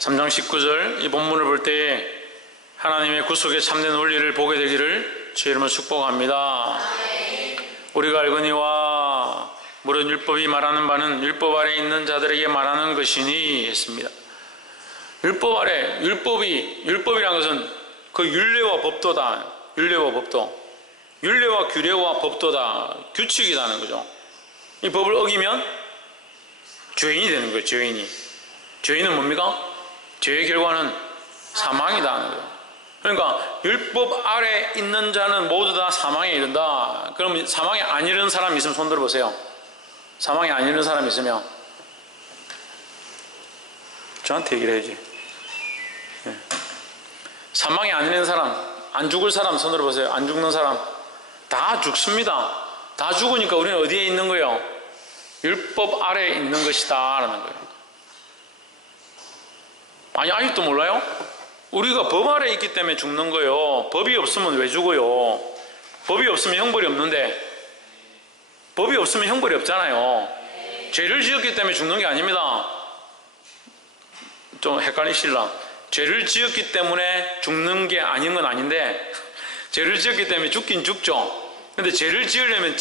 3장 19절 이 본문을 볼 때에 하나님의 구속의 참된 원리를 보게 되기를 주의 이름으로 축복합니다. 우리가 알거니와 물은 율법이 말하는 바는 율법 아래 있는 자들에게 말하는 것이니 했습니다. 율법 아래, 율법이란 것은 그 율례와 법도다. 율례와 법도. 율례와 규례와 법도다. 규칙이라는 거죠. 이 법을 어기면 죄인이 되는 거예요. 죄인은 뭡니까? 죄의 결과는 사망이다. 그러니까 율법 아래 있는 자는 모두 다 사망에 이른다. 그럼 사망에 안 이르는 사람 있으면 손 들어보세요. 사망에 안 이르는 사람 있으면 저한테 얘기를 해야지. 네. 사망에 안 이르는 사람, 안 죽을 사람 손 들어보세요. 안 죽는 사람 다 죽습니다. 다 죽으니까 우리는 어디에 있는 거예요? 율법 아래에 있는 것이다 라는 거예요. 아니 아직도 몰라요? 우리가 법 아래에 있기 때문에 죽는 거예요. 법이 없으면 왜 죽어요? 법이 없으면 형벌이 없는데 법이 없으면 형벌이 없잖아요. 죄를 지었기 때문에 죽는 게 아닙니다. 좀 헷갈리실라. 죄를 지었기 때문에 죽는 게 아닌 건 아닌데 죄를 지었기 때문에 죽긴 죽죠. 근데 죄를 지으려면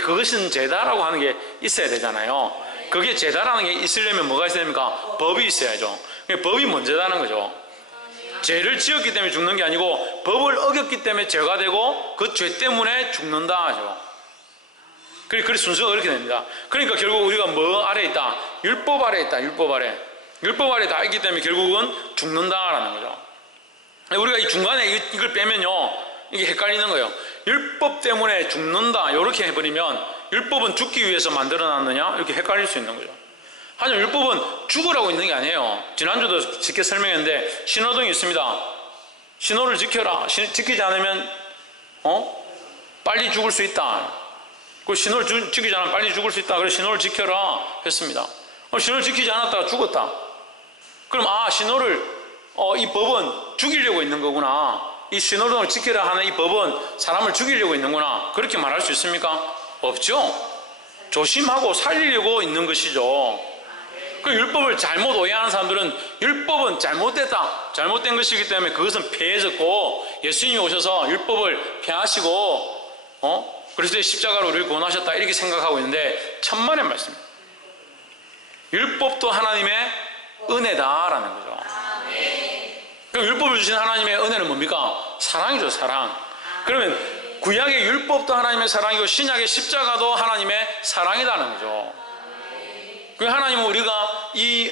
그것은 죄다라고 하는 게 있어야 되잖아요. 그게 죄다라는 게 있으려면 뭐가 있어야 됩니까? 법이 있어야죠. 법이 먼저다는 거죠. 죄를 지었기 때문에 죽는 게 아니고 법을 어겼기 때문에 죄가 되고 그 죄 때문에 죽는다 하죠. 그래서 순서가 그렇게 됩니다. 그러니까 결국 우리가 뭐 아래 있다? 율법 아래 있다. 율법 아래 다 있기 때문에 결국은 죽는다라는 거죠. 우리가 이 중간에 이걸 빼면요 이게 헷갈리는 거예요. 율법 때문에 죽는다 이렇게 해버리면 율법은 죽기 위해서 만들어놨느냐 이렇게 헷갈릴 수 있는 거죠. 하지만 율법은 죽으라고 있는 게 아니에요. 지난주도 쉽게 설명했는데 신호등이 있습니다. 신호를 지켜라. 지키지 않으면 빨리 죽을 수 있다. 그 신호를 지키지 않으면 빨리 죽을 수 있다. 그래서 신호를 지켜라 했습니다. 신호를 지키지 않았다가 죽었다. 그럼 신호를 이 법은 죽이려고 있는 거구나. 이 신호등을 지켜라 하는 이 법은 사람을 죽이려고 있는구나. 그렇게 말할 수 있습니까? 없죠. 조심하고 살리려고 있는 것이죠. 그 율법을 잘못 오해하는 사람들은 율법은 잘못됐다. 잘못된 것이기 때문에 그것은 폐해졌고 예수님이 오셔서 율법을 폐하시고 그리스도의 십자가로 우리를 구원하셨다 이렇게 생각하고 있는데 천만의 말씀입니다. 율법도 하나님의 은혜다라는 거죠. 그럼 율법을 주신 하나님의 은혜는 뭡니까? 사랑이죠. 사랑. 그러면 구약의 율법도 하나님의 사랑이고 신약의 십자가도 하나님의 사랑이라는 거죠. 그 하나님은 우리가 이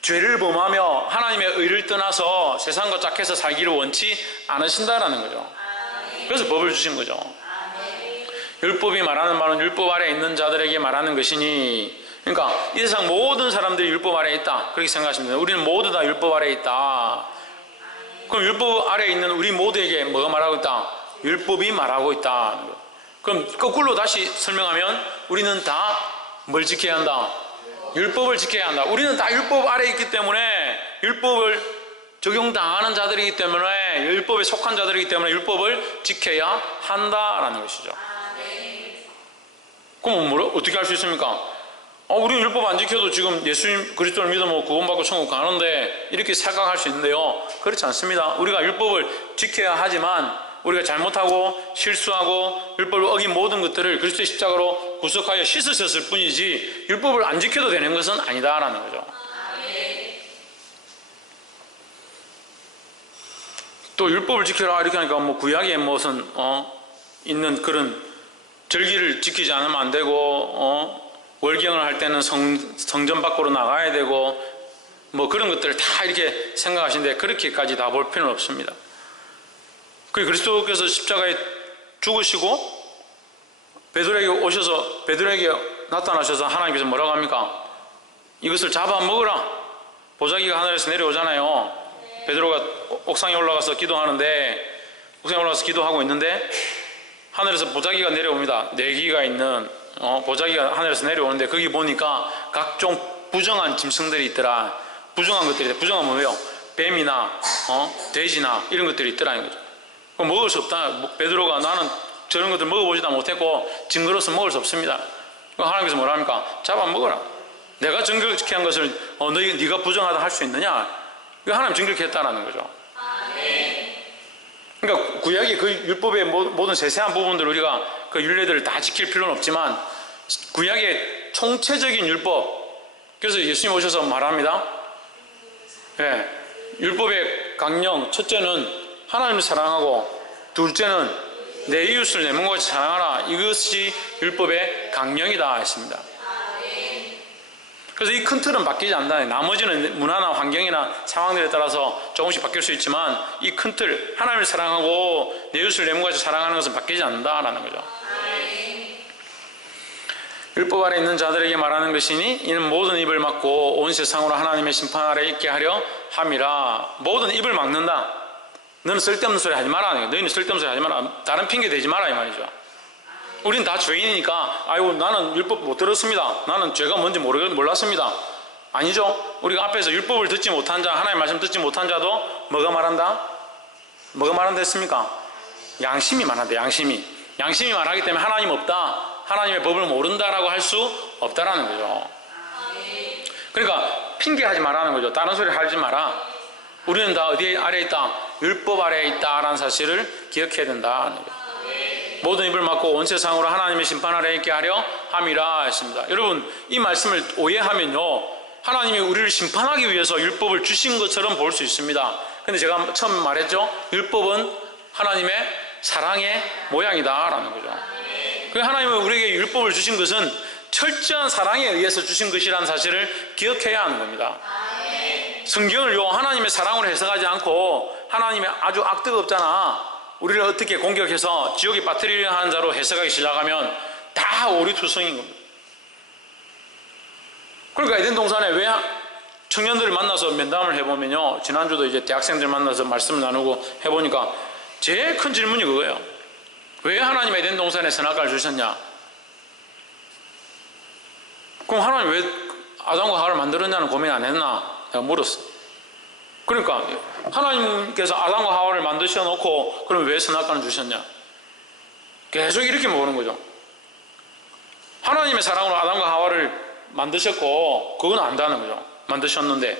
죄를 범하며 하나님의 의를 떠나서 세상과 짝해서 살기를 원치 않으신다라는 거죠. 그래서 법을 주신 거죠. 율법이 말하는 말은 율법 아래에 있는 자들에게 말하는 것이니, 그러니까 이 세상 모든 사람들이 율법 아래에 있다 그렇게 생각하시면 돼요. 우리는 모두 다 율법 아래에 있다. 그럼 율법 아래에 있는 우리 모두에게 뭐가 말하고 있다? 율법이 말하고 있다. 그럼 거꾸로 다시 설명하면 우리는 다 뭘 지켜야 한다? 율법을 지켜야 한다. 우리는 다 율법 아래에 있기 때문에 율법을 적용당하는 자들이기 때문에 율법에 속한 자들이기 때문에 율법을 지켜야 한다라는 것이죠. 그럼 어떻게 할 수 있습니까? 우리는 율법 안 지켜도 지금 예수님 그리스도를 믿으면 구원받고 천국 가는데 이렇게 생각할 수 있는데요. 그렇지 않습니다. 우리가 율법을 지켜야 하지만 우리가 잘못하고 실수하고 율법을 어긴 모든 것들을 그리스도의 십자가로 구속하여 씻으셨을 뿐이지 율법을 안 지켜도 되는 것은 아니다라는 거죠. 또 율법을 지켜라 이렇게 하니까 구약에 무슨 있는 그런 절기를 지키지 않으면 안 되고 월경을 할 때는 성전 밖으로 나가야 되고 그런 것들을 다 이렇게 생각하시는데 그렇게까지 다 볼 필요는 없습니다. 그리스도께서 십자가에 죽으시고 베드로에게 나타나셔서 하나님께서 뭐라고 합니까? 이것을 잡아 먹으라. 보자기가 하늘에서 내려오잖아요. 베드로가 옥상에 올라가서 기도하는데 옥상에 올라가서 기도하고 있는데 하늘에서 보자기가 내려옵니다. 내기가 있는 보자기가 하늘에서 내려오는데 거기 보니까 각종 부정한 짐승들이 있더라. 부정한 것들이 있다. 부정한 뭐예요? 뱀이나 돼지나 이런 것들이 있더라는 거죠. 먹을 수 없다. 베드로가 나는 저런 것들 먹어보지도 못했고 증거로서 먹을 수 없습니다. 하나님께서 뭐라 합니까? 잡아 먹어라. 내가 정결케 한 것을 네가 부정하다 할 수 있느냐? 이거 하나님 정결케 했다라는 거죠. 그러니까 구약의 그 율법의 모든 세세한 부분들 우리가 그 율례들을 다 지킬 필요는 없지만 구약의 총체적인 율법, 그래서 예수님 오셔서 말합니다. 예, 율법의 강령, 첫째는 하나님을 사랑하고 둘째는 내 이웃을 내 몸과 같이 사랑하라. 이것이 율법의 강령이다 했습니다. 그래서 이 큰 틀은 바뀌지 않는다. 나머지는 문화나 환경이나 상황들에 따라서 조금씩 바뀔 수 있지만 이 큰 틀, 하나님을 사랑하고 내 이웃을 내 몸과 같이 사랑하는 것은 바뀌지 않는다라는 거죠. 율법 아래 있는 자들에게 말하는 것이니 이는 모든 입을 막고 온 세상으로 하나님의 심판 아래 있게 하려 함이라. 모든 입을 막는다. 너는 쓸데없는 소리 하지 마라. 너희는 쓸데없는 소리 하지 마라. 다른 핑계 대지 마라 이 말이죠. 우린 다 죄인이니까 아이고 나는 율법 못 들었습니다. 나는 죄가 뭔지 몰랐습니다. 아니죠. 우리가 앞에서 율법을 듣지 못한 자, 하나님의 말씀 듣지 못한 자도 뭐가 말한다? 뭐가 말한다 했습니까? 양심이 말한다. 양심이 말하기 때문에 하나님 없다, 하나님의 법을 모른다라고 할 수 없다라는 거죠. 그러니까 핑계하지 말라는 거죠. 다른 소리 하지 마라. 우리는 다 어디 아래에 있다? 율법 아래에 있다라는 사실을 기억해야 된다는 거죠. 모든 입을 막고 온 세상으로 하나님의 심판 아래에 있게 하려 함이라 했습니다. 여러분, 이 말씀을 오해하면요, 하나님이 우리를 심판하기 위해서 율법을 주신 것처럼 볼 수 있습니다. 근데 제가 처음 말했죠, 율법은 하나님의 사랑의 모양이다 라는 거죠. 하나님은 우리에게 율법을 주신 것은 철저한 사랑에 의해서 주신 것이라는 사실을 기억해야 하는 겁니다. 성경을요, 하나님의 사랑으로 해석하지 않고 하나님의 아주 악뜨겁잖아, 우리를 어떻게 공격해서 지옥에 빠뜨리려 하는 자로 해석하기 시작하면 다 오리투성인 겁니다. 그러니까 에덴 동산에 왜 청년들을 만나서 면담을 해보면요, 지난주도 이제 대학생들 만나서 말씀을 나누고 해보니까 제일 큰 질문이 그거예요. 왜 하나님 에덴 동산에 선악과를 주셨냐? 그럼 하나님 왜 아담과 하와를 만들었냐는 고민 안 했나? 내가 물었어. 그러니까 하나님께서 아담과 하와를 만드셔 놓고 그럼 왜 선악과를 주셨냐? 계속 이렇게 물어보는 거죠. 하나님의 사랑으로 아담과 하와를 만드셨고 그건 안다는 거죠. 만드셨는데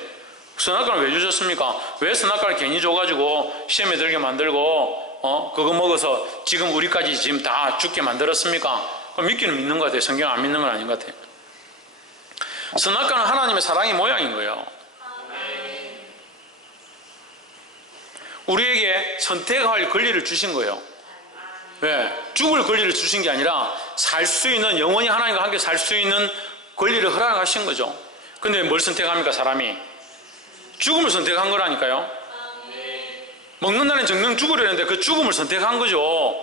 선악과를 왜 주셨습니까? 왜 선악과를 괜히 줘가지고 시험에 들게 만들고 그거 먹어서 지금 우리까지 지금 다 죽게 만들었습니까? 그럼 믿기는 믿는 것 같아요. 성경 안 믿는 건 아닌 것 같아요. 선악과는 하나님의 사랑의 모양인 거예요. 우리에게 선택할 권리를 주신 거예요. 왜? 죽을 권리를 주신 게 아니라 살 수 있는, 영원히 하나님과 함께 살 수 있는 권리를 허락하신 거죠. 근데 뭘 선택합니까? 사람이 죽음을 선택한 거라니까요. 먹는 날엔 정령 죽으려는데 그 죽음을 선택한 거죠.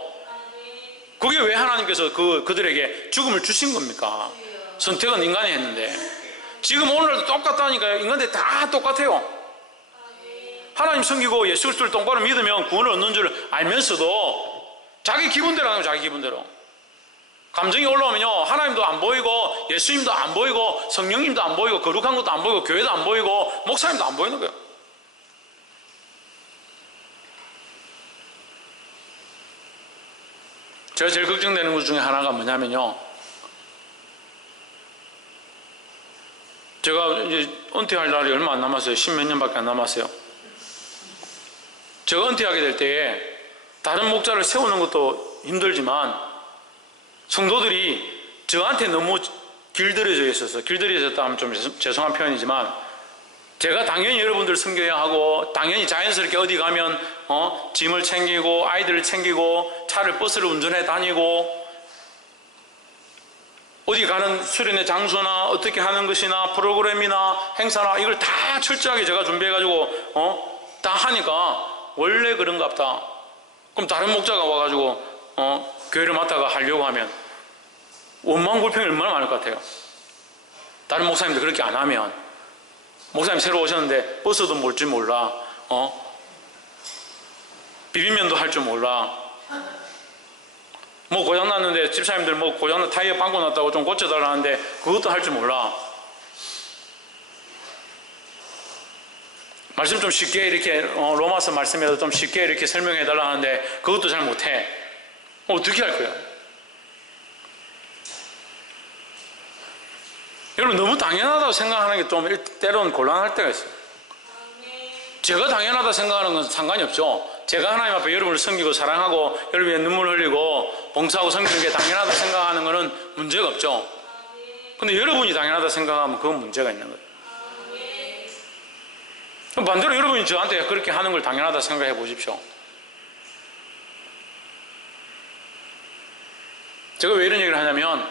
그게 왜 하나님께서 그들에게 죽음을 주신 겁니까? 선택은 인간이 했는데. 지금 오늘도 똑같다니까요. 인간들 다 똑같아요. 하나님 섬기고 예수 그리스도를 똑바로 믿으면 구원을 얻는 줄 알면서도 자기 기분대로 하는 거예요. 자기 기분대로. 감정이 올라오면요, 하나님도 안 보이고 예수님도 안 보이고 성령님도 안 보이고 거룩한 것도 안 보이고 교회도 안 보이고 목사님도 안 보이는 거예요. 제가 제일 걱정되는 것 중에 하나가 뭐냐면요, 제가 이제 은퇴할 날이 얼마 안 남았어요. 10몇 년밖에 안 남았어요. 제가 은퇴하게 될 때에 다른 목자를 세우는 것도 힘들지만 성도들이 저한테 너무 길들여져 있어서, 길들여졌다 하면 좀 죄송한 표현이지만 제가 당연히 여러분들 섬겨야 하고 당연히 자연스럽게 어디 가면 짐을 챙기고 아이들을 챙기고 차를 버스를 운전해 다니고 어디 가는 수련회 장소나 어떻게 하는 것이나 프로그램이나 행사나 이걸 다 철저하게 제가 준비해가지고 다 하니까 원래 그런갑다. 그럼 다른 목자가 와가지고 교회를 맡다가 하려고 하면 원망불평이 얼마나 많을 것 같아요. 다른 목사님도 그렇게 안 하면, 목사님 새로 오셨는데 버스도 몰 줄 몰라, 비빔면도 할 줄 몰라, 뭐 고장났는데 집사님들 뭐 고장난 타이어 빵꾸 났다고 좀 고쳐달라는데 그것도 할 줄 몰라. 말씀 좀 쉽게 이렇게 로마서 말씀에서 좀 쉽게 이렇게 설명해 달라 하는데 그것도 잘 못해. 어떻게 할 거야? 여러분, 너무 당연하다고 생각하는 게 좀 때로는 곤란할 때가 있어요. 제가 당연하다 생각하는 건 상관이 없죠. 제가 하나님 앞에 여러분을 섬기고 사랑하고 여러분의 눈물을 흘리고 봉사하고 섬기는 게 당연하다 생각하는 거는 문제가 없죠. 근데 여러분이 당연하다 생각하면 그건 문제가 있는 거예요. 반대로 여러분이 저한테 그렇게 하는 걸 당연하다 생각해 보십시오. 제가 왜 이런 얘기를 하냐면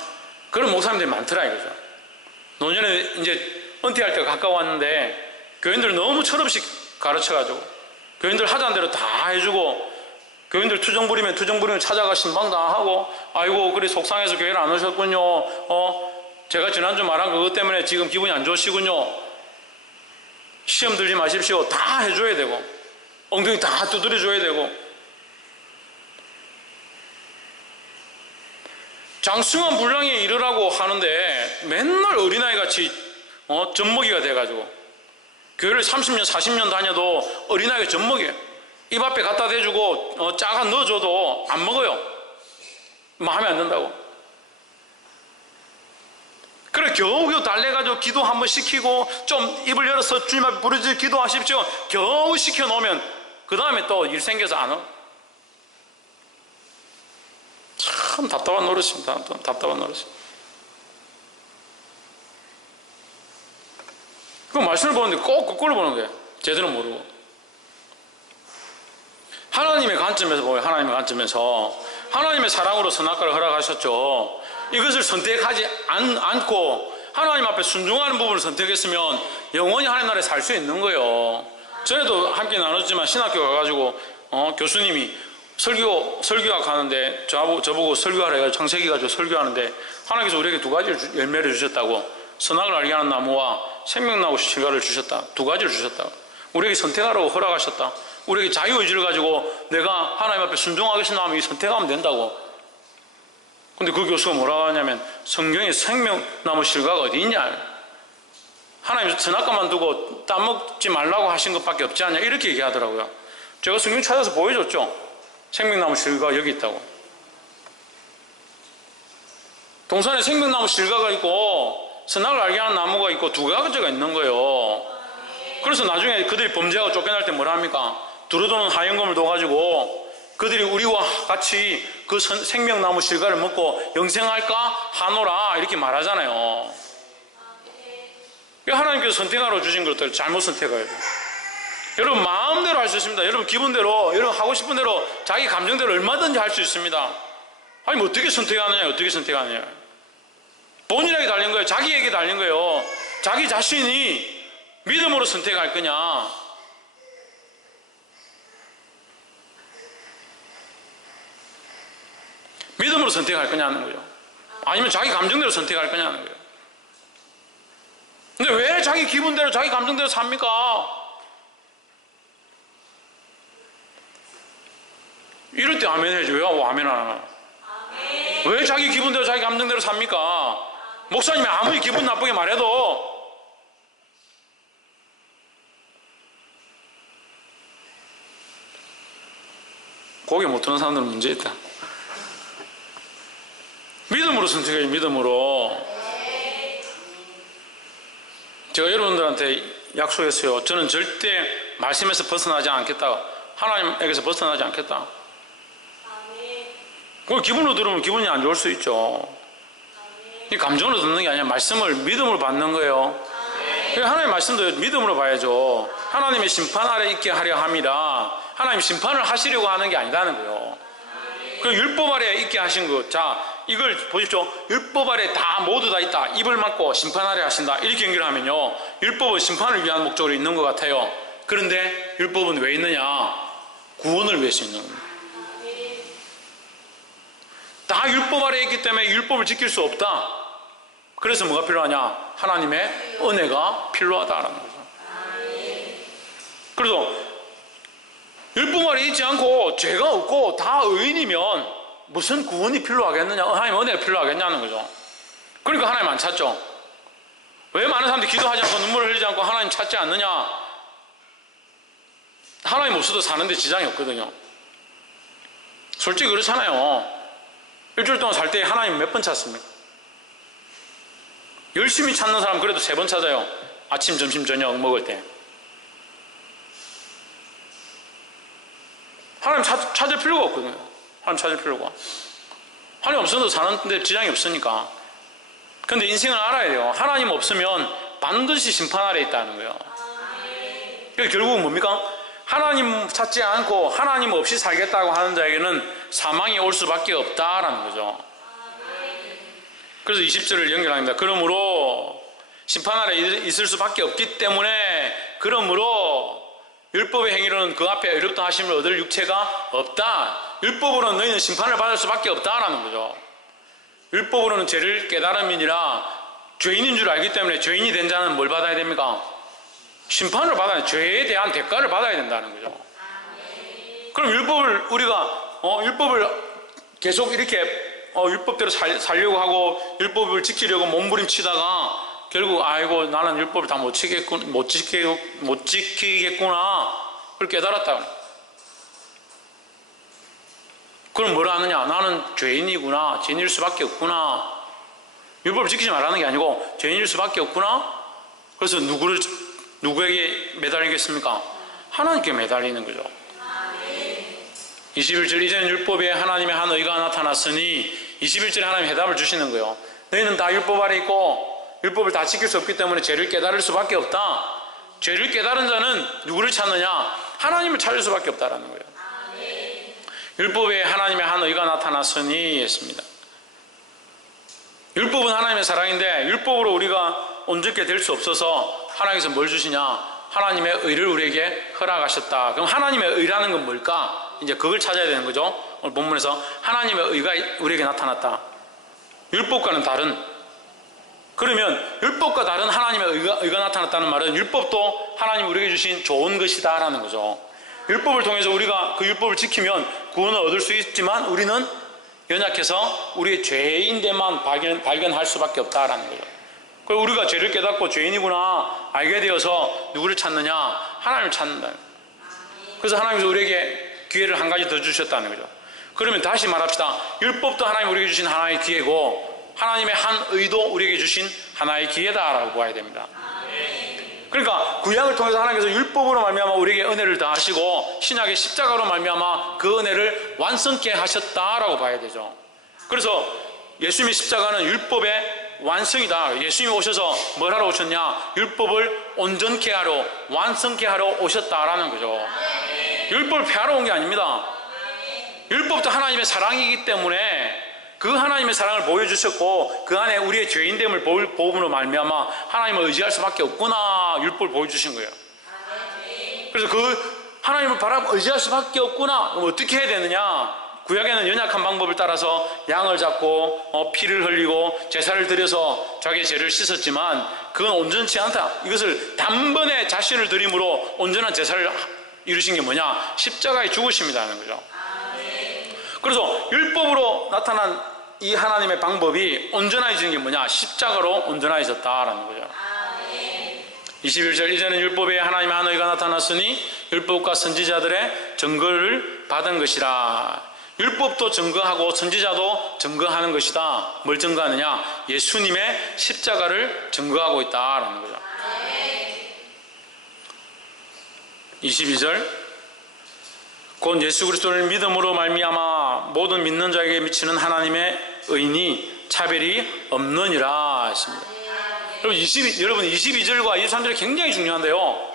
그런 목사님들이 많더라 이거죠. 노년에 이제 은퇴할 때가 가까웠는데 교인들 너무 철없이 가르쳐가지고 교인들 하자는 대로 다 해주고 교인들 투정 부리면 찾아가 신방 다 하고 아이고 그래 속상해서 교회를 안 오셨군요. 제가 지난주 말한 그것 때문에 지금 기분이 안 좋으시군요. 시험 들지 마십시오. 다 해줘야 되고 엉덩이 다 두드려줘야 되고 장승환 분량에 이르라고 하는데 맨날 어린아이같이 젖먹이가 돼가지고 교회를 30년 40년 다녀도 어린아이가 젖먹이에요. 입 앞에 갖다 대주고 짜가 넣어줘도 안 먹어요. 마음에 안 든다고. 그래 겨우 달래가지고 기도 한번 시키고 좀 입을 열어서 주님 앞에 부르짖어 기도하십시오. 겨우 시켜놓으면 그 다음에 또 일 생겨서 안 와. 참 답답한 노릇입니다. 답답한 노릇입니다. 그 말씀을 보는데 꼭 거꾸로 보는 거예요. 제대로 모르고. 하나님의 관점에서 보면 하나님의 관점에서 하나님의 사랑으로 선악과를 허락하셨죠. 이것을 선택하지 않고 하나님 앞에 순종하는 부분을 선택했으면 영원히 하나님 나라에 살 수 있는 거예요. 전에도 함께 나눴지만 신학교 가가지고 교수님이 설교학 하는데 저보고 설교하라 해가지고 창세기 가지고 설교하는데 하나님께서 우리에게 두 가지를 열매를 주셨다고. 선악을 알게 하는 나무와 생명나무 실과를 주셨다. 두 가지를 주셨다. 우리에게 선택하라고 허락하셨다. 우리에게 자유의지를 가지고 내가 하나님 앞에 순종하겠습니다 하면 이 선택하면 된다고. 근데 그 교수가 뭐라고 하냐면 성경에 생명나무 실과가 어디 있냐, 하나님 선악과만 두고 따먹지 말라고 하신 것밖에 없지 않냐, 이렇게 얘기하더라고요. 제가 성경 찾아서 보여줬죠. 생명나무 실과가 여기 있다고. 동산에 생명나무 실과가 있고 선악을 알게 하는 나무가 있고 두 가지가 있는 거예요. 그래서 나중에 그들이 범죄하고 쫓겨날 때 뭐라 합니까? 두루도는 하얀검을 둬가지고 그들이 우리와 같이 그 생명나무 실과를 먹고 영생할까 하노라 이렇게 말하잖아요. 하나님께서 선택하러 주신 것들 잘못 선택해요. 여러분 마음대로 할 수 있습니다. 여러분 기분대로, 여러분 하고 싶은 대로, 자기 감정대로 얼마든지 할 수 있습니다. 아니 뭐 어떻게 선택하느냐, 어떻게 선택하느냐. 본인에게 달린 거예요. 자기에게 달린 거예요. 자기 자신이 믿음으로 선택할 거냐, 믿음으로 선택할 거냐는 거예요. 아니면 자기 감정대로 선택할 거냐는 거예요. 근데 왜 자기 기분대로 자기 감정대로 삽니까? 이럴 때 아멘 해야지. 왜 아멘 안 하나? 왜 자기 기분대로 자기 감정대로 삽니까? 목사님이 아무리 기분 나쁘게 말해도 고개 못 드는 사람들은 문제 있다. 믿음으로 선택해야지. 믿음으로. 제가 여러분들한테 약속했어요. 저는 절대 말씀에서 벗어나지 않겠다. 하나님에게서 벗어나지 않겠다. 그걸 기분으로 들으면 기분이 안 좋을 수 있죠. 이 감정으로 듣는 게 아니라 말씀을 믿음으로 받는 거예요. 하나님의 말씀도 믿음으로 봐야죠. 하나님의 심판 아래 있게 하려 함이라. 하나님 심판을 하시려고 하는 게 아니라는 거예요. 그 율법 아래 있게 하신 것. 자, 이걸 보십시오. 율법 아래 다 모두 다 있다. 입을 막고 심판 아래 하신다. 이렇게 연결하면요, 율법은 심판을 위한 목적으로 있는 것 같아요. 그런데 율법은 왜 있느냐? 구원을 위해서 있는 겁니다. 다 율법 아래 있기 때문에 율법을 지킬 수 없다. 그래서 뭐가 필요하냐? 하나님의 은혜가 필요하다라는 거죠. 그래서 율법 아래 있지 않고 죄가 없고 다 의인이면 무슨 구원이 필요하겠느냐? 하나님의 은혜가 필요하겠냐는 거죠. 그러니까 하나님 안 찾죠. 왜 많은 사람들이 기도하지 않고 눈물을 흘리지 않고 하나님 찾지 않느냐? 하나님 없어도 사는데 지장이 없거든요. 솔직히 그렇잖아요. 일주일 동안 살 때 하나님 몇 번 찾습니까? 열심히 찾는 사람 그래도 3번 찾아요. 아침, 점심, 저녁 먹을 때. 하나님 찾을 필요가 없거든요. 하나님 찾을 필요가. 하나님 없어도 사는데 지장이 없으니까. 근데 인생을 알아야 돼요. 하나님 없으면 반드시 심판 아래 있다는 거예요. 그러니까 결국은 뭡니까? 하나님 찾지 않고 하나님 없이 살겠다고 하는 자에게는 사망이 올 수밖에 없다라는 거죠. 그래서 20절을 연결합니다. 그러므로 심판 아래 있을 수밖에 없기 때문에 그러므로 율법의 행위로는 그 앞에 의롭다 하심을 얻을 육체가 없다. 율법으로는 너희는 심판을 받을 수밖에 없다라는 거죠. 율법으로는 죄를 깨달음이니라. 죄인인 줄 알기 때문에 죄인이 된 자는 뭘 받아야 됩니까? 심판을 받아야, 죄에 대한 대가를 받아야 된다는 거죠. 그럼 율법을 우리가 율법을 계속 이렇게 율법대로 살려고 하고 율법을 지키려고 몸부림치다가 결국 아이고 나는 율법을 다 못 지키겠구나 그걸 깨달았다. 그럼 뭐라 하느냐? 나는 죄인이구나, 죄인일 수밖에 없구나. 율법을 지키지 말라는 게 아니고 죄인일 수밖에 없구나. 그래서 누구에게 매달리겠습니까? 하나님께 매달리는 거죠. 21절 이제는 율법에 하나님의 한 의가 나타났으니 21절에 하나님 해답을 주시는 거예요. 너희는 다 율법 아래 있고 율법을 다 지킬 수 없기 때문에 죄를 깨달을 수밖에 없다. 죄를 깨달은 자는 누구를 찾느냐? 하나님을 찾을 수밖에 없다라는 거예요. 율법에 하나님의 한 의가 나타났으니 했습니다. 율법은 하나님의 사랑인데 율법으로 우리가 온전케 될 수 없어서 하나님께서 뭘 주시냐? 하나님의 의를 우리에게 허락하셨다. 그럼 하나님의 의라는 건 뭘까? 이제 그걸 찾아야 되는 거죠. 오늘 본문에서 하나님의 의가 우리에게 나타났다. 율법과는 다른. 그러면 율법과 다른 하나님의 의가 나타났다는 말은 율법도 하나님이 우리에게 주신 좋은 것이다 라는 거죠. 율법을 통해서 우리가 그 율법을 지키면 구원을 얻을 수 있지만 우리는 연약해서 우리의 죄인 데만 발견할 수밖에 없다라는 거죠. 그리고 우리가 죄를 깨닫고 죄인이구나 알게 되어서 누구를 찾느냐? 하나님을 찾는다. 그래서 하나님께서 우리에게 기회를 한 가지 더 주셨다는 거죠. 그러면 다시 말합시다. 율법도 하나님이 우리에게 주신 하나의 기회고 하나님의 한 의도 우리에게 주신 하나의 기회다라고 봐야 됩니다. 그러니까 구약을 통해서 하나님께서 율법으로 말미암아 우리에게 은혜를 더하시고 신약의 십자가로 말미암아 그 은혜를 완성케 하셨다라고 봐야 되죠. 그래서 예수님의 십자가는 율법의 완성이다. 예수님이 오셔서 뭘 하러 오셨냐? 율법을 온전케 하러 완성케 하러 오셨다라는 거죠. 율법을 폐하러 온 게 아닙니다. 율법도 하나님의 사랑이기 때문에 그 하나님의 사랑을 보여주셨고 그 안에 우리의 죄인됨을 보음으로 말미암아 하나님을 의지할 수밖에 없구나 율법을 보여주신 거예요. 그래서 그 하나님을 의지할 수밖에 없구나. 그럼 어떻게 해야 되느냐? 구약에는 연약한 방법을 따라서 양을 잡고 피를 흘리고 제사를 드려서 자기의 죄를 씻었지만 그건 온전치 않다. 이것을 단번에 자신을 드림으로 온전한 제사를 이루신 게 뭐냐? 십자가의 죽으심이라는 거죠. 그래서 율법으로 나타난 이 하나님의 방법이 온전해지는 게 뭐냐? 십자가로 온전해졌다라는 거죠. 21절 이제는 율법에 하나님의 한 의가 나타났으니 율법과 선지자들의 증거를 받은 것이라. 율법도 증거하고 선지자도 증거하는 것이다. 뭘 증거하느냐? 예수님의 십자가를 증거하고 있다라는 거죠. 22절 곧 예수 그리스도를 믿음으로 말미암아 모든 믿는 자에게 미치는 하나님의 의니 차별이 없느니라 했습니다. 여러분 22절과 23절이 굉장히 중요한데요.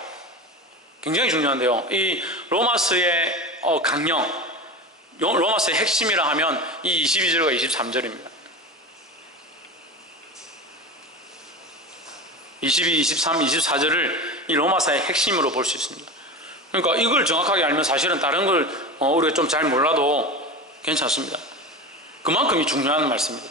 굉장히 중요한데요. 이 로마서의 강령, 로마서의 핵심이라 하면 이 22절과 23절입니다. 22, 23, 24절을 이 로마서의 핵심으로 볼 수 있습니다. 그러니까 이걸 정확하게 알면 사실은 다른 걸 우리가 좀 잘 몰라도 괜찮습니다. 그만큼이 중요한 말씀입니다.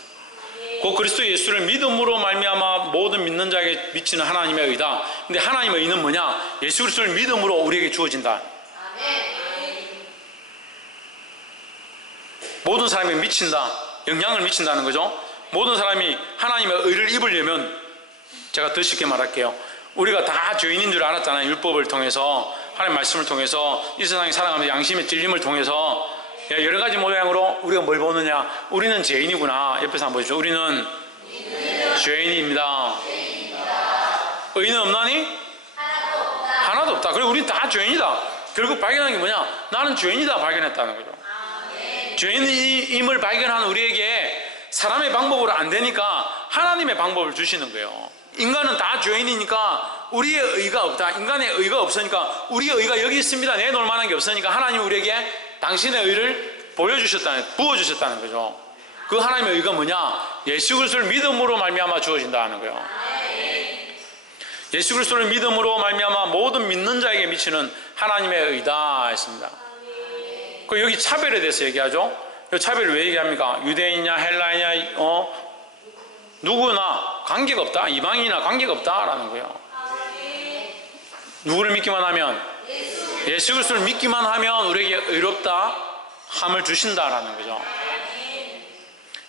그 그리스도 예수를 믿음으로 말미암아 모든 믿는 자에게 미치는 하나님의 의다. 근데 하나님의 의는 뭐냐? 예수 그리스도를 믿음으로 우리에게 주어진다. 모든 사람에게 미친다. 영향을 미친다는 거죠. 모든 사람이 하나님의 의를 입으려면 제가 더 쉽게 말할게요. 우리가 다 죄인인 줄 알았잖아요. 율법을 통해서 하나님 말씀을 통해서 이 세상에 살아가면서 양심의 찔림을 통해서 여러 가지 모양으로 우리가 뭘 보느냐? 우리는 죄인이구나. 옆에서 한번 보시죠. 우리는 죄인입니다. 의인은 없나니? 하나도 없다. 그리고 우리는 다 죄인이다. 결국 발견한 게 뭐냐? 나는 죄인이다 발견했다는 거죠. 죄인임을 발견한 우리에게 사람의 방법으로 안 되니까 하나님의 방법을 주시는 거예요. 인간은 다 죄인이니까 우리의 의가 없다. 인간의 의가 없으니까 우리의 의가 여기 있습니다. 내놓을 만한 게 없으니까 하나님이 우리에게 당신의 의를 부어주셨다는 거죠. 그 하나님의 의가 뭐냐? 예수 그리스도를 믿음으로 말미암아 주어진다는 거예요. 예수 그리스도를 믿음으로 말미암아 모든 믿는 자에게 미치는 하나님의 의다 했습니다. 그 여기 차별에 대해서 얘기하죠. 이 차별을 왜 얘기합니까? 유대인이냐 헬라이냐 누구나 관계가 없다. 이방인이나 관계가 없다라는 거예요. 누구를 믿기만 하면? 예수 그리스도를 믿기만 하면 우리에게 의롭다 함을 주신다라는 거죠.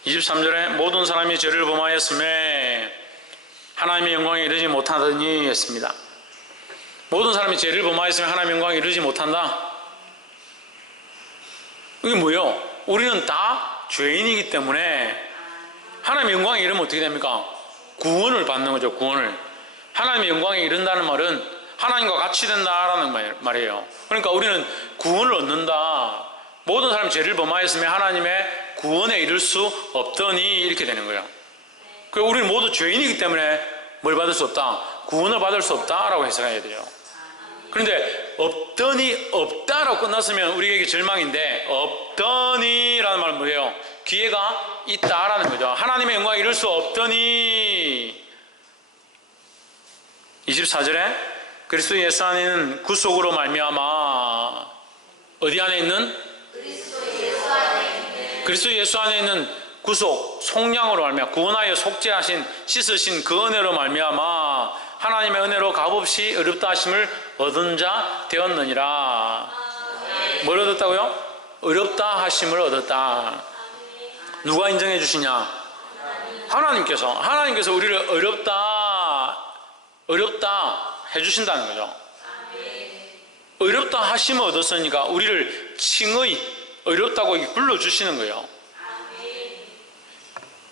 23절에 모든 사람이 죄를 범하였음에 하나님의 영광에 이르지 못하더니 했습니다. 모든 사람이 죄를 범하였으면 하나님의 영광에 이르지 못한다. 이게 뭐예요? 우리는 다 죄인이기 때문에 하나님의 영광에 이르면 어떻게 됩니까? 구원을 받는 거죠. 구원을. 하나님의 영광에 이른다는 말은 하나님과 같이 된다라는 말이에요. 그러니까 우리는 구원을 얻는다. 모든 사람이 죄를 범하였으면 하나님의 구원에 이를 수 없더니 이렇게 되는 거예요. 그리고 우리는 모두 죄인이기 때문에 뭘 받을 수 없다? 구원을 받을 수 없다라고 해석해야 돼요. 그런데 없더니 없다라고 끝났으면 우리에게 절망인데 없더니라는 말은 뭐예요? 기회가 있다라는 거죠. 하나님의 영광에 이룰 수 없더니 24절에 그리스도 예수 안에 있는 구속으로 말미암아 어디 안에 있는? 그리스도 예수 안에 있는 구속, 속량으로 말미암아 구원하여 속죄하신 씻으신 그 은혜로 말미암아 하나님의 은혜로 값없이 어렵다 하심을 얻은 자 되었느니라. 뭘 얻었다고요? 어렵다 하심을 얻었다. 누가 인정해 주시냐? 하나님께서 우리를 어렵다 해주신다는 거죠. 어렵다 하심을 얻었으니까 우리를 칭의 어렵다고 불러주시는 거예요.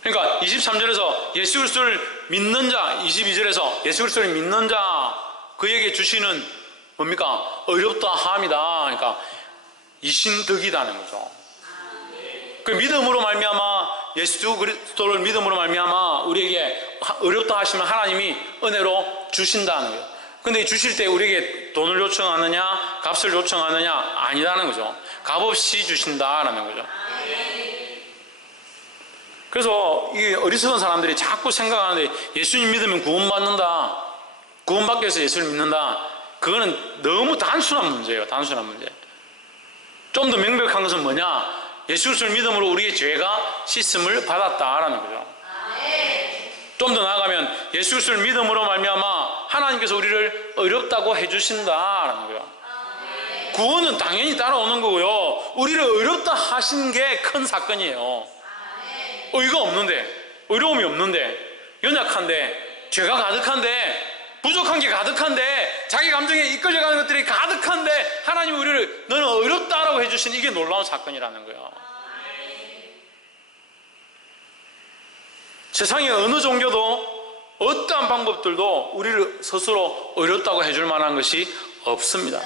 그러니까 23절에서 예수 그리스도를 믿는 자, 22절에서 예수 그리스도를 믿는 자 그에게 주시는 뭡니까? 어렵다 함이다. 그러니까 이신덕이다는 거죠. 그 믿음으로 말미암아 예수 그리스도를 믿음으로 말미암아 우리에게 어렵다 하시면 하나님이 은혜로 주신다는 거예요. 근데 주실 때 우리에게 돈을 요청하느냐 값을 요청하느냐 아니라는 거죠. 값없이 주신다라는 거죠. 그래서 이 어리석은 사람들이 자꾸 생각하는데 예수님 믿으면 구원받는다, 구원받기 위해서 예수를 믿는다, 그거는 너무 단순한 문제예요. 단순한 문제. 좀 더 명백한 것은 뭐냐? 예수 그리스도를 믿음으로 우리의 죄가 씻음을 받았다라는 거죠. 좀 더 나아가면 예수 그리스도를 믿음으로 말미암아 하나님께서 우리를 어렵다고 해주신다라는 거예요. 구원은 당연히 따라오는 거고요. 우리를 어렵다 하신 게 큰 사건이에요. 의가 없는데, 어려움이 없는데, 연약한데, 죄가 가득한데, 부족한 게 가득한데, 자기 감정에 이끌려가는 것들이 가득한데 하나님이 우리를 너는 어렵다라고 해주신 이게 놀라운 사건이라는 거예요. 세상의 어느 종교도 어떠한 방법들도 우리를 스스로 어렵다고 해줄 만한 것이 없습니다.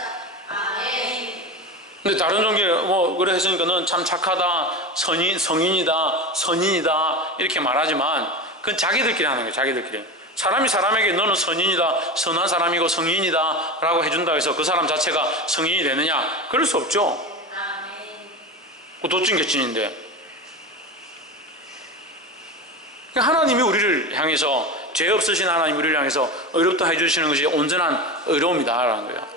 근데 다른 종교 그래 했으니까 넌 참 착하다, 성인이다, 선인이다 이렇게 말하지만 그건 자기들끼리 하는 거예요. 자기들끼리. 사람이 사람에게 너는 선인이다, 선한 사람이고 성인이다 라고 해준다고 해서 그 사람 자체가 성인이 되느냐? 그럴 수 없죠. 도찐개찐인데. 하나님이 우리를 향해서, 죄 없으신 하나님이 우리를 향해서 어렵다 해주시는 것이 온전한 의로움이다라는 거예요.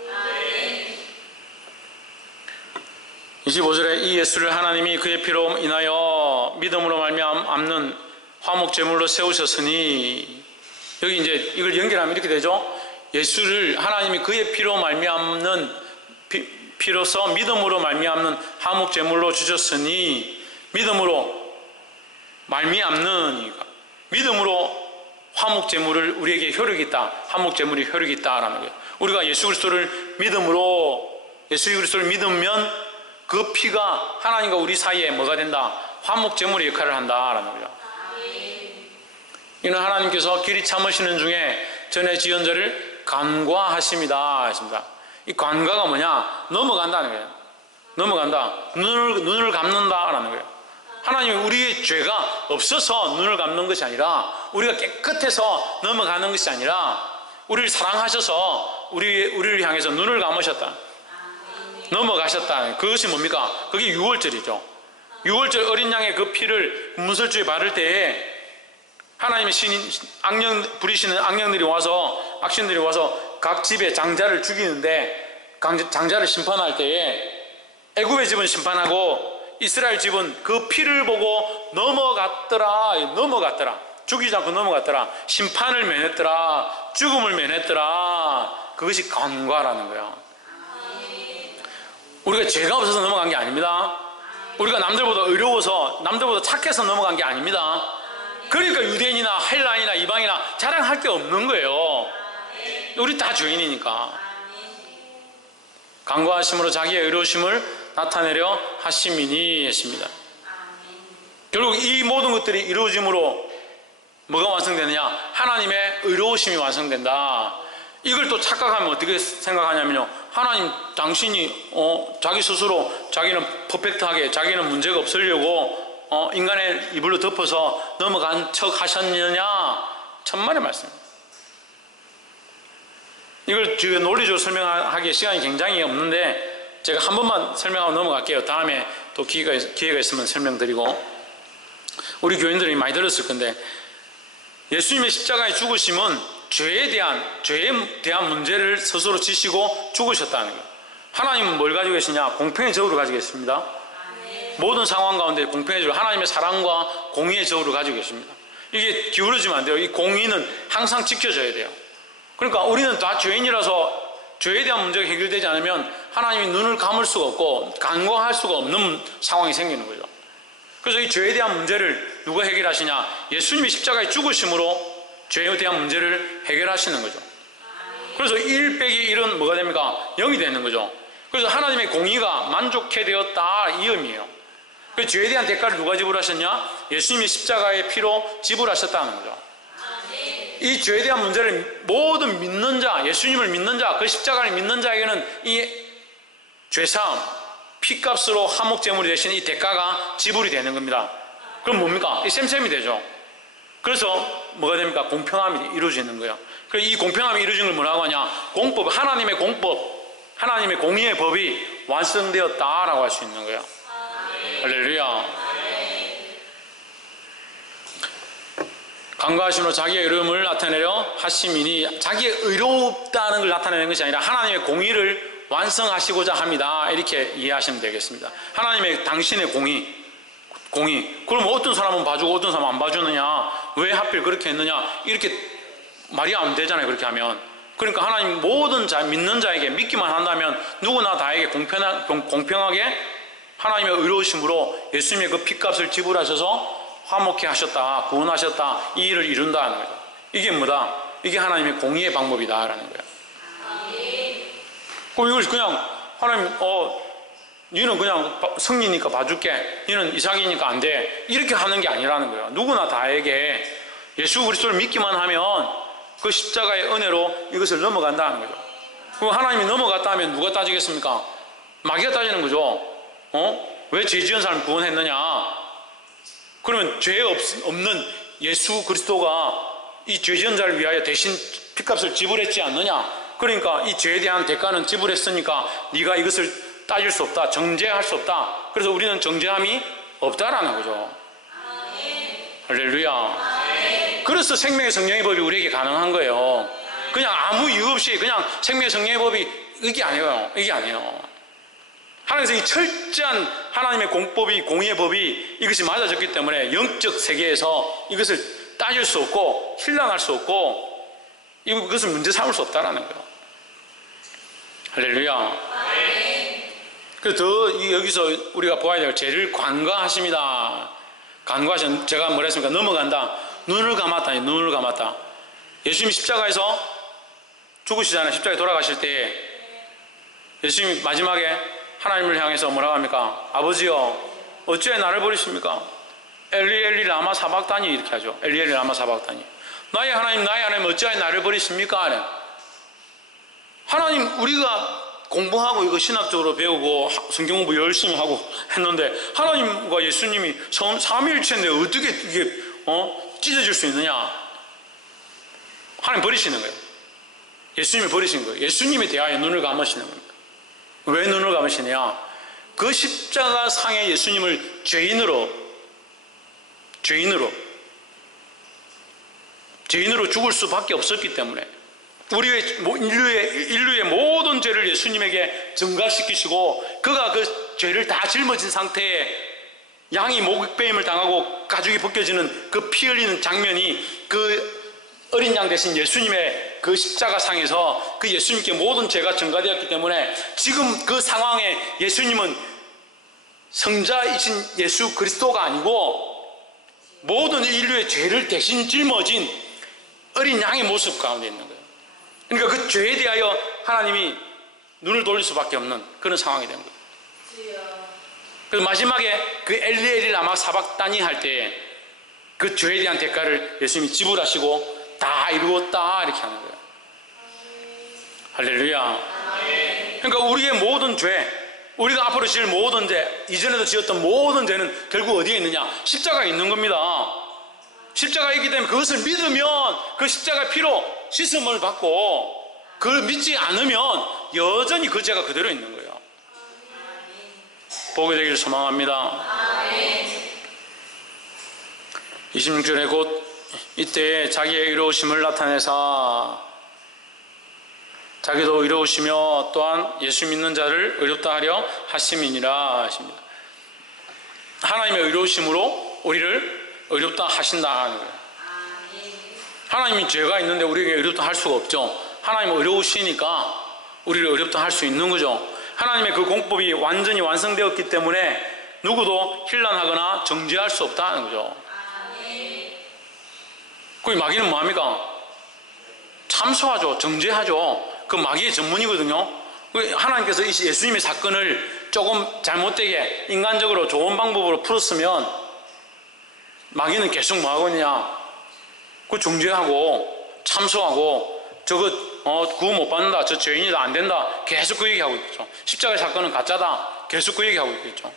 25절에 이 예수를 하나님이 그의 피로 인하여 믿음으로 말미암는 화목제물로 세우셨으니, 여기 이제 이걸 연결하면 이렇게 되죠. 예수를 하나님이 그의 피로 말미암는 피로서 믿음으로 말미암는 화목제물로 주셨으니, 믿음으로 말미암는, 믿음으로 화목제물을 우리에게 효력이 있다, 화목제물이 효력이 있다라는 거예요. 우리가 예수 그리스도를 믿으면 그 피가 하나님과 우리 사이에 뭐가 된다? 화목제물의 역할을 한다라는 거예요. 이는 하나님께서 길이 참으시는 중에 전에 지은 자를 간과하심이다 했습니다. 이 관과가 뭐냐? 넘어간다는 거예요. 넘어간다. 눈을 감는다라는 거예요. 하나님이 우리의 죄가 없어서 눈을 감는 것이 아니라, 우리가 깨끗해서 넘어가는 것이 아니라, 우리를 사랑하셔서 우리를 향해서 눈을 감으셨다. 넘어가셨다. 그것이 뭡니까? 그게 유월절이죠. 유월절 어린 양의 그 피를 문설주에 바를 때에 하나님의 부리시는 악령들이 와서, 악신들이 와서 각 집의 장자를 죽이는데, 장자를 심판할 때에 애굽의 집은 심판하고 이스라엘 집은 그 피를 보고 넘어갔더라. 죽이지 않고 넘어갔더라. 심판을 면했더라. 죽음을 면했더라. 그것이 관과라는 거야. 우리가 죄가 없어서 넘어간 게 아닙니다. 우리가 남들보다 의로워서, 남들보다 착해서 넘어간 게 아닙니다. 그러니까 유대인이나 헬라인이나 이방이나 자랑할 게 없는 거예요. 우리 다 죄인이니까. 간과하심으로 자기의 의로우심을 나타내려 하심이니 했습니다. 결국 이 모든 것들이 이루어짐으로 뭐가 완성되느냐? 하나님의 의로우심이 완성된다. 이걸 또 착각하면 어떻게 생각하냐면요, 하나님 당신이 자기 스스로 자기는 퍼펙트하게, 자기는 문제가 없으려고 인간의 이불로 덮어서 넘어간 척 하셨느냐? 천만의 말씀입니다. 이걸 지금 논리적으로 설명하기에 시간이 굉장히 없는데 제가 한 번만 설명하고 넘어갈게요. 다음에 또 기회가 있으면 설명드리고. 우리 교인들이 많이 들었을 건데, 예수님의 십자가의 죽으심은 죄에 대한 문제를 스스로 지시고 죽으셨다는 거예요. 하나님은 뭘 가지고 계시냐? 공평의 저울을 가지고 계십니다. 모든 상황 가운데 공평의 저울, 하나님의 사랑과 공의의 저울을 가지고 계십니다. 이게 기울어지면 안 돼요. 이 공의는 항상 지켜져야 돼요. 그러니까 우리는 다 죄인이라서 죄에 대한 문제가 해결되지 않으면 하나님이 눈을 감을 수가 없고 간과할 수가 없는 상황이 생기는 거죠. 그래서 이 죄에 대한 문제를 누가 해결하시냐? 예수님이 십자가에 죽으심으로 죄에 대한 문제를 해결하시는 거죠. 그래서 1 빼기 1은 뭐가 됩니까? 0이 되는 거죠. 그래서 하나님의 공의가 만족해 되었다, 이 의미예요. 그래서 죄에 대한 대가를 누가 지불하셨냐? 예수님이 십자가의 피로 지불하셨다는 거죠. 이 죄에 대한 문제를 모든 믿는 자, 예수님을 믿는 자, 그 십자가를 믿는 자에게는 이 죄사함, 피값으로 화목제물이 되신 이 대가가 지불이 되는 겁니다. 그럼 뭡니까? 이 셈셈이 되죠. 그래서 뭐가 됩니까? 공평함이 이루어지는 거예요. 그래서 이 공평함이 이루어지는 걸 뭐라고 하냐? 공법, 하나님의 공법, 하나님의 공의의 법이 완성되었다라고 할 수 있는 거예요. 할렐루야. 간과하심으로 자기의 의로움을 나타내려 하심이니, 자기의 의롭다는 걸 나타내는 것이 아니라 하나님의 공의를 완성하시고자 합니다. 이렇게 이해하시면 되겠습니다. 하나님의 당신의 공의. 그럼 어떤 사람은 봐주고 어떤 사람은 안 봐주느냐? 왜 하필 그렇게 했느냐? 이렇게 말이 안 되잖아요. 그렇게 하면. 그러니까 하나님 모든 자, 믿는 자에게 믿기만 한다면 누구나 다에게 공평하게 하나님의 의로우심으로 예수님의 그 피값을 지불하셔서 화목케 하셨다, 구원하셨다, 이 일을 이룬다는 거죠. 이게 뭐다? 이게 하나님의 공의의 방법이다라는 거예요. 그럼 이걸 그냥 하나님, 니는 그냥 성리니까 봐줄게, 니는 이삭이니까 안 돼, 이렇게 하는 게 아니라는 거예요. 누구나 다에게 예수 그리스도를 믿기만 하면 그 십자가의 은혜로 이것을 넘어간다는 거죠. 그럼 하나님이 넘어갔다 하면 누가 따지겠습니까? 마귀가 따지는 거죠. 왜 죄 지은 사람 구원했느냐? 그러면 죄 없는 예수 그리스도가 이 죄 지은 자를 위하여 대신 피값을 지불했지 않느냐? 그러니까 이 죄에 대한 대가는 지불했으니까 네가 이것을 따질 수 없다, 정죄할 수 없다. 그래서 우리는 정죄함이 없다라는 거죠. 할렐루야. 그래서 생명의 성령의 법이 우리에게 가능한 거예요. 그냥 아무 이유 없이 그냥 생명의 성령의 법이 이게 아니에요. 이게 아니에요. 하나님께서 이 철저한 하나님의 공법이, 공의의 법이 이것이 맞아졌기 때문에 영적 세계에서 이것을 따질 수 없고 신랑할 수 없고 이것을 문제 삼을 수 없다라는 거예요. 할렐루야. 그래서 더 여기서 우리가 보아야 될 죄를 간과하십니다. 간과하신, 제가 뭐라 했습니까? 넘어간다. 눈을 감았다니, 눈을 감았다. 예수님이 십자가에서 죽으시잖아요. 십자가에 돌아가실 때 예수님이 마지막에 하나님을 향해서 뭐라고 합니까? 아버지여, 어찌해 나를 버리십니까? 엘리 엘리 라마 사박다니, 이렇게 하죠. 엘리 엘리 라마 사박다니. 나의 하나님 어찌하여 나를 버리십니까? 하나님, 우리가 공부하고 이거 신학적으로 배우고 성경 공부 열심히 하고 했는데 하나님과 예수님이 삼위일체인데 어떻게 이게 찢어질 수 있느냐? 하나님 버리시는 거예요. 예수님이 버리신 거예요. 예수님에 대하여 눈을 감으시는 겁니다. 왜 눈을 감으시냐? 그 십자가 상의 예수님을 죄인으로 죽을 수밖에 없었기 때문에 인류의 모든 죄를 예수님에게 전가시키시고 그가 그 죄를 다 짊어진 상태에 양이 목베임을 당하고 가죽이 벗겨지는 그 피 흘리는 장면이 그 어린 양 대신 예수님의 그 십자가 상에서 그 예수님께 모든 죄가 전가되었기 때문에 지금 그 상황에 예수님은 성자이신 예수 그리스도가 아니고 모든 인류의 죄를 대신 짊어진 어린 양의 모습 가운데 있는 거예요. 그러니까 그 죄에 대하여 하나님이 눈을 돌릴 수밖에 없는 그런 상황이 된 거예요. 그래서 마지막에 그 엘리엘이 라마 사박다니 할 때 그 죄에 대한 대가를 예수님이 지불하시고 다 이루었다 이렇게 하는 거예요. 할렐루야. 그러니까 우리의 모든 죄, 우리가 앞으로 지을 모든 죄, 이전에도 지었던 모든 죄는 결국 어디에 있느냐? 십자가에 있는 겁니다. 십자가에 있기 때문에 그것을 믿으면 그 십자가의 피로 씻음을 받고 그걸 믿지 않으면 여전히 그 죄가 그대로 있는 거예요. 보게 되기를 소망합니다. 26절에 곧 이때 자기의 의로우심을 나타내사 자기도 의로우시며 또한 예수 믿는 자를 의롭다 하려 하심이니라 하십니다. 하나님의 의로우심으로 우리를 의롭다 하신다 하는 거예요. 하나님이 죄가 있는데 우리에게 의롭다 할 수가 없죠. 하나님은 의로우시니까 우리를 의롭다 할 수 있는 거죠. 하나님의 그 공법이 완전히 완성되었기 때문에 누구도 힐난하거나 정죄할 수 없다는 거죠. 그 마귀는 뭐합니까? 참소하죠. 정죄하죠. 그 마귀의 전문이거든요. 하나님께서 예수님의 사건을 조금 잘못되게 인간적으로 좋은 방법으로 풀었으면 마귀는 계속 뭐 하거든요? 그 정죄하고 참소하고 저거 구원 못 받는다, 저 죄인이다, 안 된다, 계속 그 얘기하고 있죠. 십자가의 사건은 가짜다, 계속 그 얘기하고 있겠죠.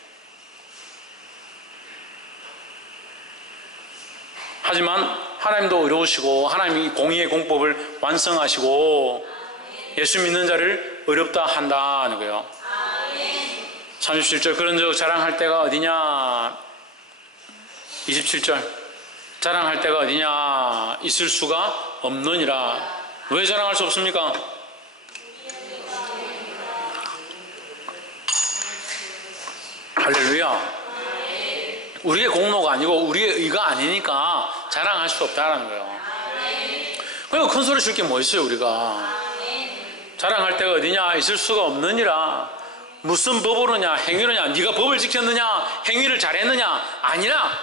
하지만 하나님도 의로우시고 하나님이 공의의 공법을 완성하시고 예수 믿는 자를 의롭다 한다는 거예요. 37절 그런 적 자랑할 때가 어디냐? 27절 자랑할 때가 어디냐? 있을 수가 없느니라. 왜 자랑할 수 없습니까? 할렐루야. 우리의 공로가 아니고 우리의 의가 아니니까 자랑할 수 없다는 거예요. 그러니까 큰 소리 칠 게 뭐 있어요 우리가. 자랑할 때가 어디냐? 있을 수가 없느니라. 무슨 법으로냐? 행위로냐? 네가 법을 지켰느냐? 행위를 잘했느냐? 아니라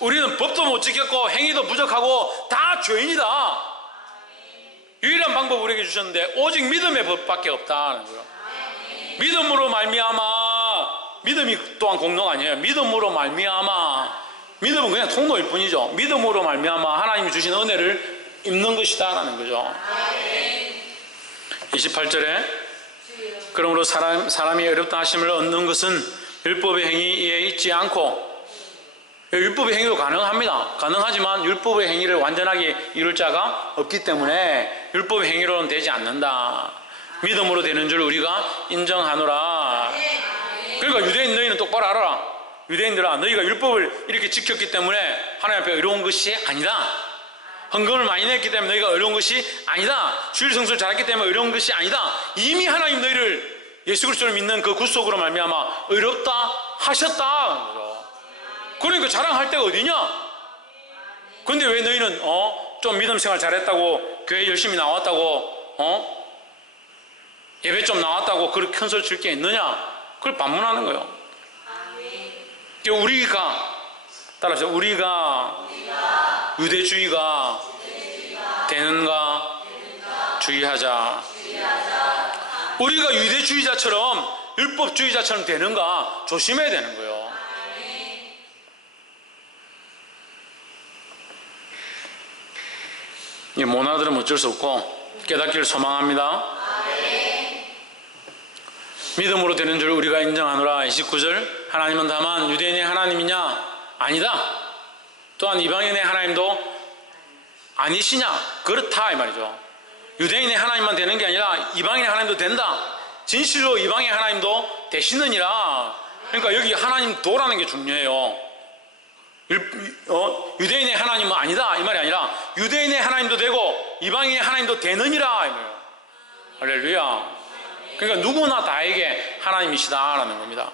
우리는 법도 못 지켰고 행위도 부족하고 다 죄인이다. 유일한 방법 우리에게 주셨는데 오직 믿음의 법밖에 없다는 거예요. 믿음으로 말미암아. 믿음이 또한 공로가 아니에요. 믿음으로 말미암아. 믿음은 그냥 통로일 뿐이죠. 믿음으로 말미암아 하나님이 주신 은혜를 입는 것이다 라는 거죠. 28절에 그러므로 사람이 어렵다 하심을 얻는 것은 율법의 행위에 있지 않고, 율법의 행위도 가능합니다. 가능하지만 율법의 행위를 완전하게 이룰 자가 없기 때문에 율법의 행위로는 되지 않는다. 믿음으로 되는 줄 우리가 인정하노라. 그러니까 유대인 너희는 똑바로 알아라. 유대인들아, 너희가 율법을 이렇게 지켰기 때문에 하나님 앞에 의로운 것이 아니다. 헌금을 많이 냈기 때문에 너희가 의로운 것이 아니다. 주일 성수를 잘했기 때문에 의로운 것이 아니다. 이미 하나님 너희를 예수 그리스도를 믿는 그 구속으로 말미암아 의롭다 하셨다. 그러니까 자랑할 데가 어디냐? 근데 왜 너희는 좀 믿음 생활 잘했다고, 교회 열심히 나왔다고, 예배 좀 나왔다고 그렇게 큰 소리 칠 게 있느냐? 그걸 반문하는 거예요. 우리가 따라서 우리가 유대주의가 되는가 주의하자. 우리가 유대주의자처럼 율법주의자처럼 되는가 조심해야 되는 거예요. 이 모나들은 어쩔 수 없고 깨닫기를 소망합니다. 믿음으로 되는 줄 우리가 인정하노라. 29절 하나님은 다만 유대인의 하나님이냐? 아니다. 또한 이방인의 하나님도 아니시냐? 그렇다 이 말이죠. 유대인의 하나님만 되는 게 아니라 이방인의 하나님도 된다. 진실로 이방인의 하나님도 되시느니라. 그러니까 여기 하나님 도라는 게 중요해요. 유대인의 하나님은 아니다 이 말이 아니라 유대인의 하나님도 되고 이방인의 하나님도 되느니라 이 말이에요. 할렐루야. 그러니까 누구나 다에게 하나님이시다라는 겁니다.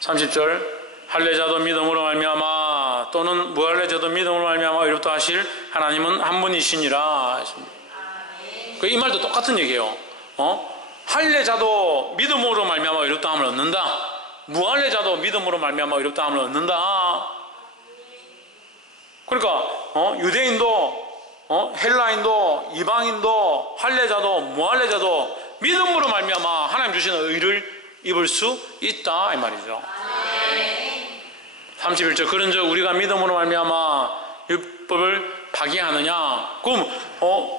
30절 할례자도 믿음으로 말미암아 또는 무할례자도 믿음으로 말미암아 이렇다 하실 하나님은 한 분이시니라. 이 말도 똑같은 얘기예요. 할례자도 믿음으로 말미암아 이렇다 함을 얻는다. 무할례자도 믿음으로 말미암아 이렇다 함을 얻는다. 그러니까 유대인도 헬라인도 이방인도 할례자도 무할례자도 믿음으로 말미암아 하나님 주시는 의를 입을 수 있다 이 말이죠. 31절 그런즉 우리가 믿음으로 말미암아 율법을 파기하느냐? 그럼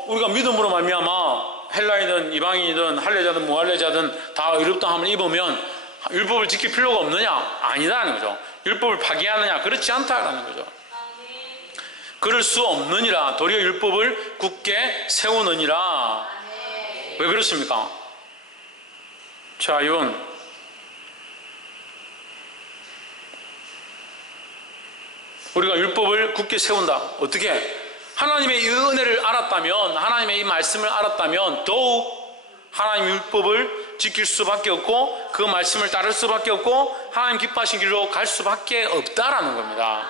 우리가 믿음으로 말미암아 헬라인이든 이방인이든 할례자든 무할례자든 다 의롭다 함을 입으면 율법을 지킬 필요가 없느냐? 아니다는 거죠. 율법을 파기하느냐? 그렇지 않다라는 거죠. 그럴 수 없느니라. 도리어 율법을 굳게 세우느니라. 왜 그렇습니까? 자, 이건 우리가 율법을 굳게 세운다. 어떻게? 하나님의 이 은혜를 알았다면, 하나님의 이 말씀을 알았다면 더욱 하나님 율법을 지킬 수밖에 없고 그 말씀을 따를 수밖에 없고 하나님 기뻐하신 길로 갈 수밖에 없다라는 겁니다.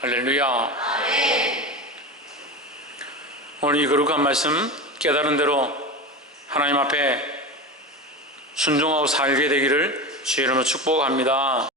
할렐루야. 오늘 이 거룩한 말씀 깨달은 대로 하나님 앞에 순종하고 살게 되기를 주의 이름으로 축복합니다.